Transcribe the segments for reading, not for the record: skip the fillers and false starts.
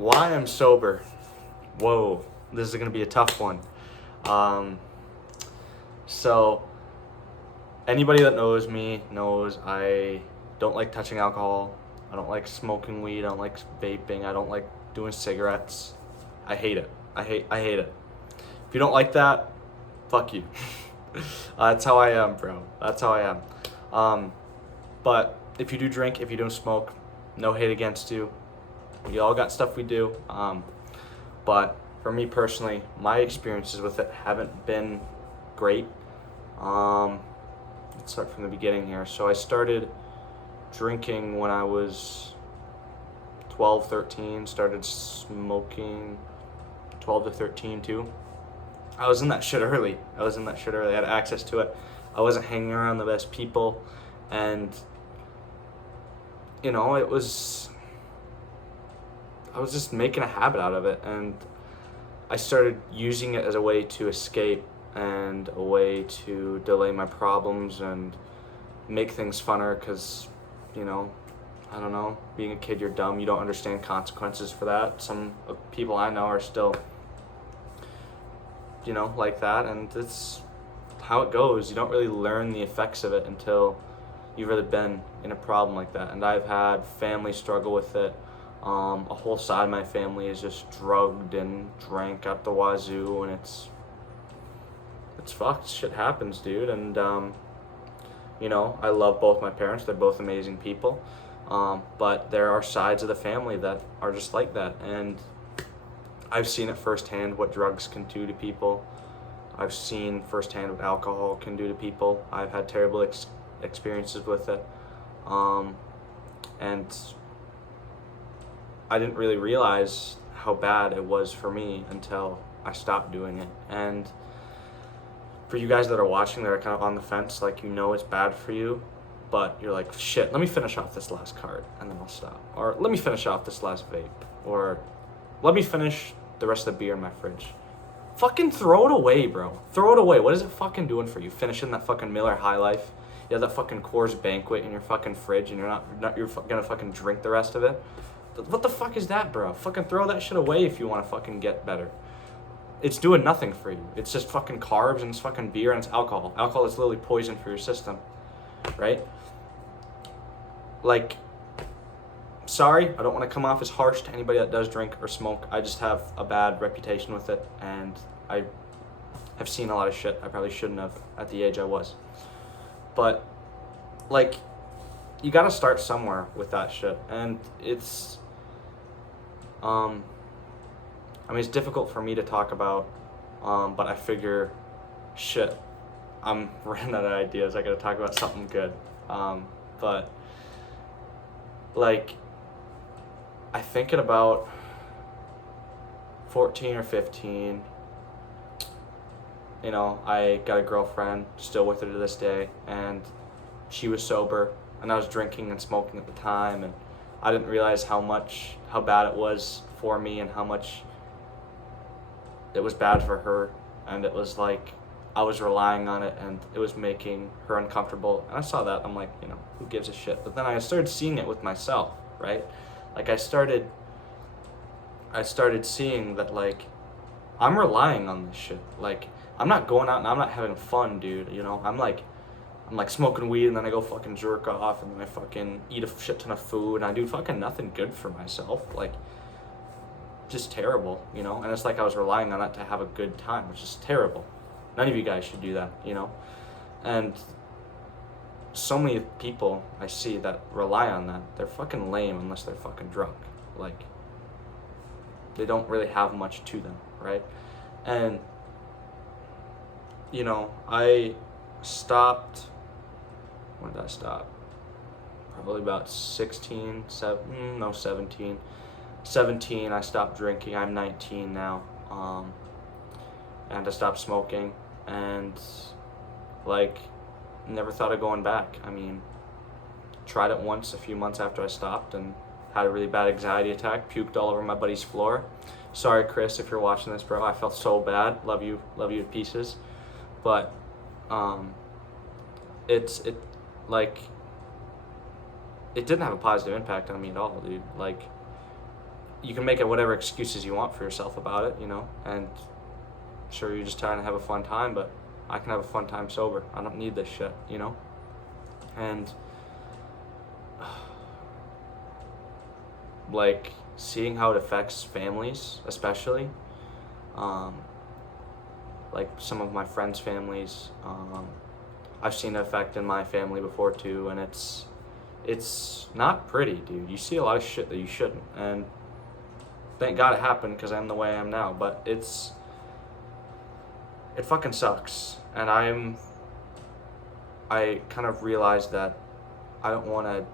why I'm sober. Whoa, this is gonna be a tough one. So anybody that knows me knows I don't like touching alcohol. I don't like smoking weed. I don't like vaping. I don't like doing cigarettes. I hate it. I hate it. If you don't like that, fuck you. That's how I am, bro. That's how I am. But if you do drink, if you don't smoke, no hate against you. We all got stuff we do. But for me personally, my experiences with it haven't been great. Let's start from the beginning here. So I started drinking when I was 12, 13, started smoking 12 to 13 too. I was in that shit early. I had access to it. I wasn't hanging around the best people, and I was just making a habit out of it, and I started using it as a way to escape and a way to delay my problems and make things funner because, I don't know, being a kid, you're dumb. You don't understand consequences for that. Some people I know are still, like that, and it's how it goes. You don't really learn the effects of it until you've really been in a problem like that. And I've had family struggle with it. A whole side of my family is just drugged and drank at the wazoo, and it's fucked. Shit happens, dude. And I love both my parents. They're both amazing people. But there are sides of the family that are just like that, and I've seen it firsthand what drugs can do to people. I've seen firsthand what alcohol can do to people. I've had terrible experiences with it. And I didn't really realize how bad it was for me until I stopped doing it. And for you guys that are watching that are kind of on the fence, like, it's bad for you, but you're like, shit, let me finish off this last card and then I'll stop. Or let me finish off this last vape. Or let me finish the rest of the beer in my fridge. Fucking throw it away, bro. Throw it away. What is it fucking doing for you? Finishing that fucking Miller High Life? You have that fucking Coors Banquet in your fucking fridge and you're gonna fucking drink the rest of it? What the fuck is that, bro? Fucking throw that shit away if you want to fucking get better. It's doing nothing for you. It's just fucking carbs and it's fucking beer and it's alcohol. Alcohol is literally poison for your system, right? Like, sorry, I don't want to come off as harsh to anybody that does drink or smoke. I just have a bad reputation with it, and I have seen a lot of shit I probably shouldn't have at the age I was. But, like, you gotta start somewhere with that shit, and it's it's difficult for me to talk about, but I figure, shit, I'm running out of ideas. I gotta talk about something good. But, like, I think at about 14 or 15, I got a girlfriend, still with her to this day, and she was sober, and I was drinking and smoking at the time, and I didn't realize how bad it was for me and how much it was bad for her, and it was like I was relying on it and it was making her uncomfortable, and I saw that. I'm like, who gives a shit? But then I started seeing it with myself, right? Like, I started seeing that, like, I'm relying on this shit. Like, I'm not going out and I'm not having fun, dude. I'm like smoking weed and then I go fucking jerk off and then I fucking eat a shit ton of food and I do fucking nothing good for myself. Like, just terrible, and it's like I was relying on that to have a good time, which is terrible. None of you guys should do that, and so many people I see that rely on that, they're fucking lame unless they're fucking drunk. Like, they don't really have much to them, right? And I stopped, when did I stop? Probably about 17. 17, I stopped drinking. I'm 19 now, and I stopped smoking, and, like, never thought of going back. I mean, tried it once a few months after I stopped and had a really bad anxiety attack, puked all over my buddy's floor. Sorry, Chris, if you're watching this, bro. I felt so bad. Love you to pieces. But it didn't have a positive impact on me at all, dude. Like, you can make it whatever excuses you want for yourself about it, you know, and sure, you're just trying to have a fun time, but I can have a fun time sober. I don't need this shit, you know? And like seeing how it affects families, especially, like some of my friends' families, I've seen the effect in my family before too, and it's not pretty, dude. You see a lot of shit that you shouldn't, and thank God it happened because I'm the way I am now. But it fucking sucks, and I kind of realized that I don't want to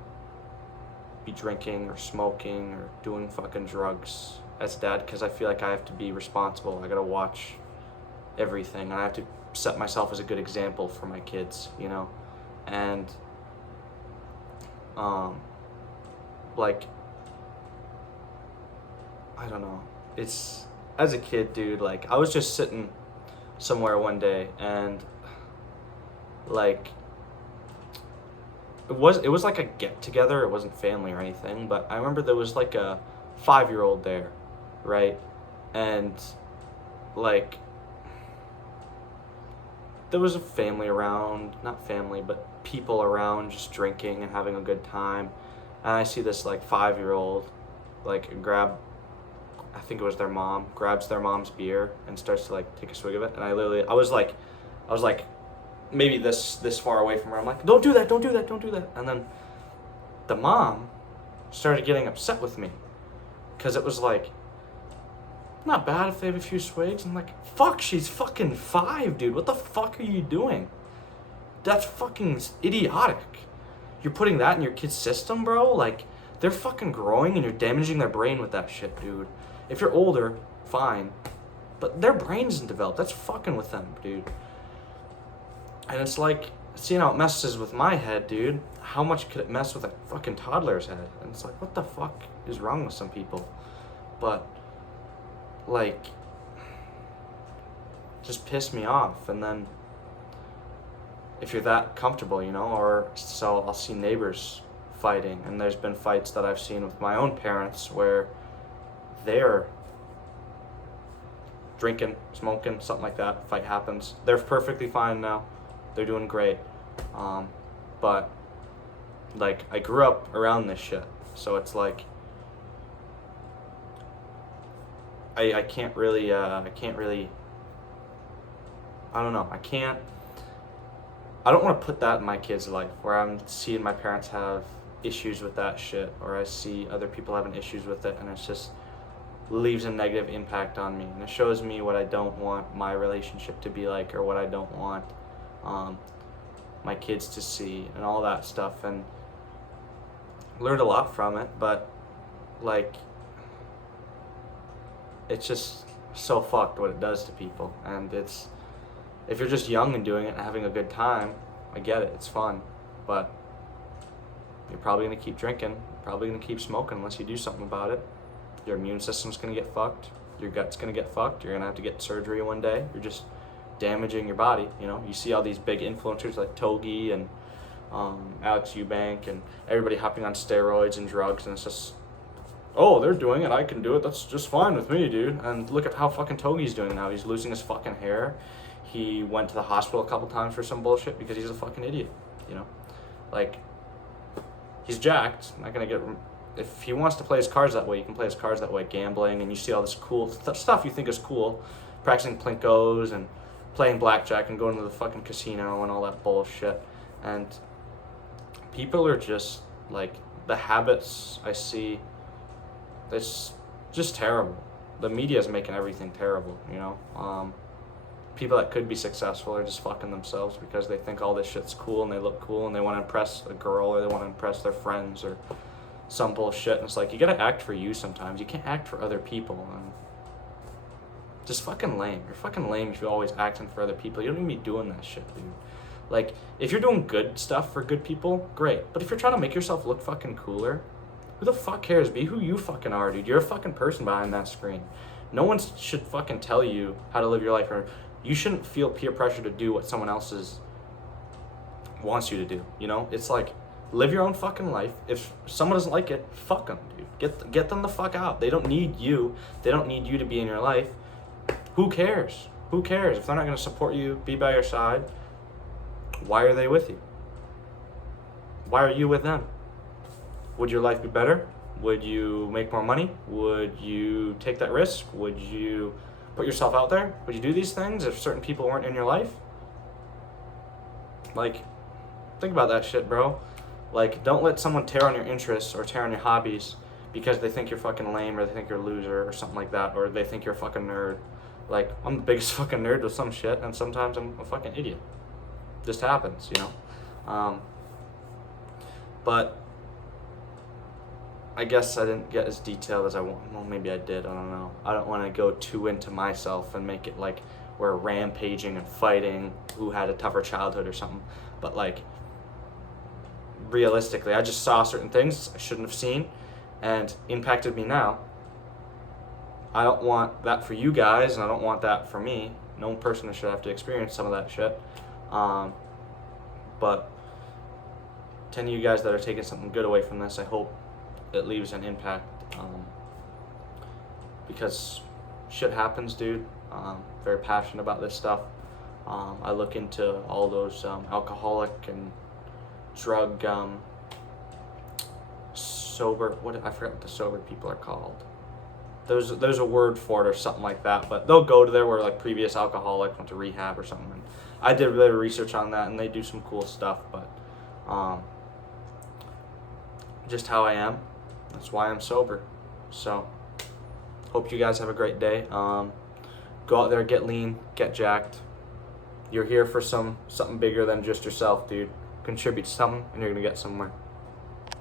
be drinking or smoking or doing fucking drugs as dad, because I feel like I have to be responsible. I gotta watch everything, and I have to set myself as a good example for my kids, you know? And like, I don't know, it's, as a kid, dude, like I was just sitting somewhere one day, and like it was like a get together. It wasn't family or anything, but I remember there was like a 5-year-old there, right? And like there was a family around, not family, but people around just drinking and having a good time. And I see this like 5-year-old like grab, I think it was their mom, grabs their mom's beer and starts to like take a swig of it. And I was like maybe this far away from her. I'm like, don't do that. And then the mom started getting upset with me because it was like, not bad if they have a few swigs. I'm like, fuck, she's fucking 5, dude. What the fuck are you doing? That's fucking idiotic. You're putting that in your kid's system, bro? Like, they're fucking growing and you're damaging their brain with that shit, dude. If you're older, fine. But their brain isn't developed. That's fucking with them, dude. And it's like, seeing how it messes with my head, dude. How much could it mess with a fucking toddler's head? And it's like, what the fuck is wrong with some people? But, like, just piss me off. And then, if you're that comfortable, you know, or so I'll see neighbors fighting. And there's been fights that I've seen with my own parents where they're drinking, smoking, something like that. Fight happens. They're perfectly fine now. They're doing great. But like I grew up around this shit. So it's like I can't really I don't know. I don't want to put that in my kid's life where I'm seeing my parents have issues with that shit, or I see other people having issues with it, and it's just leaves a negative impact on me, and it shows me what I don't want my relationship to be like, or what I don't want my kids to see, and all that stuff. And learned a lot from it, but like it's just so fucked what it does to people. And it's, if you're just young and doing it and having a good time, I get it, it's fun, but you're probably gonna keep drinking, probably gonna keep smoking unless you do something about it. Your immune system's gonna get fucked, your gut's gonna get fucked, you're gonna have to get surgery one day. You're just damaging your body, you know? You see all these big influencers like Togi and Alex Eubank and everybody hopping on steroids and drugs, and it's just, oh, they're doing it, I can do it, that's just fine with me, dude. And look at how fucking Togi's doing now. He's losing his fucking hair. He went to the hospital a couple times for some bullshit because he's a fucking idiot, you know? Like, he's jacked, not gonna get, if he wants to play his cards that way, he can play his cards that way, gambling, and you see all this cool stuff you think is cool, practicing plinkos and playing blackjack and going to the fucking casino and all that bullshit. And people are just, like, the habits I see, it's just terrible. The media is making everything terrible, you know? People that could be successful are just fucking themselves because they think all this shit's cool and they look cool and they want to impress a girl or they want to impress their friends or some bullshit. And it's like, you gotta act for you sometimes. You can't act for other people. And just fucking lame. You're fucking lame if you're always acting for other people. You don't even be doing that shit, dude. Like, if you're doing good stuff for good people, great. But if you're trying to make yourself look fucking cooler, who the fuck cares? Be who you fucking are, dude. You're a fucking person behind that screen. No one should fucking tell you how to live your life, or you shouldn't feel peer pressure to do what someone else wants you to do, you know? It's like, Live your own fucking life. If someone doesn't like it, fuck them, dude. Get them the fuck out. They don't need you. They don't need you to be in your life. Who cares? Who cares? If they're not going to support you, be by your side, why are they with you? Why are you with them? Would your life be better? Would you make more money? Would you take that risk? Would you put yourself out there? Would you do these things if certain people weren't in your life? Like, think about that shit, bro. Like, don't let someone tear on your interests or tear on your hobbies because they think you're fucking lame or they think you're a loser or something like that, or they think you're a fucking nerd. Like, I'm the biggest fucking nerd with some shit, and sometimes I'm a fucking idiot. Just happens, you know? But I guess I didn't get as detailed as I want. Well, maybe I did. I don't know. I don't want to go too into myself and make it like we're rampaging and fighting who had a tougher childhood or something. But like, realistically, I just saw certain things I shouldn't have seen and impacted me now. I don't want that for you guys, and I don't want that for me. No person should have to experience some of that shit. But to any of you guys that are taking something good away from this, I hope it leaves an impact. Because shit happens, dude. Very passionate about this stuff. I look into all those alcoholic and drug sober. I forget what the sober people are called. There's a word for it or something like that. But they'll go to there where like previous alcoholics went to rehab or something. And I did a bit of research on that, and they do some cool stuff. But just how I am. That's why I'm sober. So hope you guys have a great day. Go out there, get lean, get jacked. You're here for something bigger than just yourself, dude. Contribute something, and you're gonna get somewhere.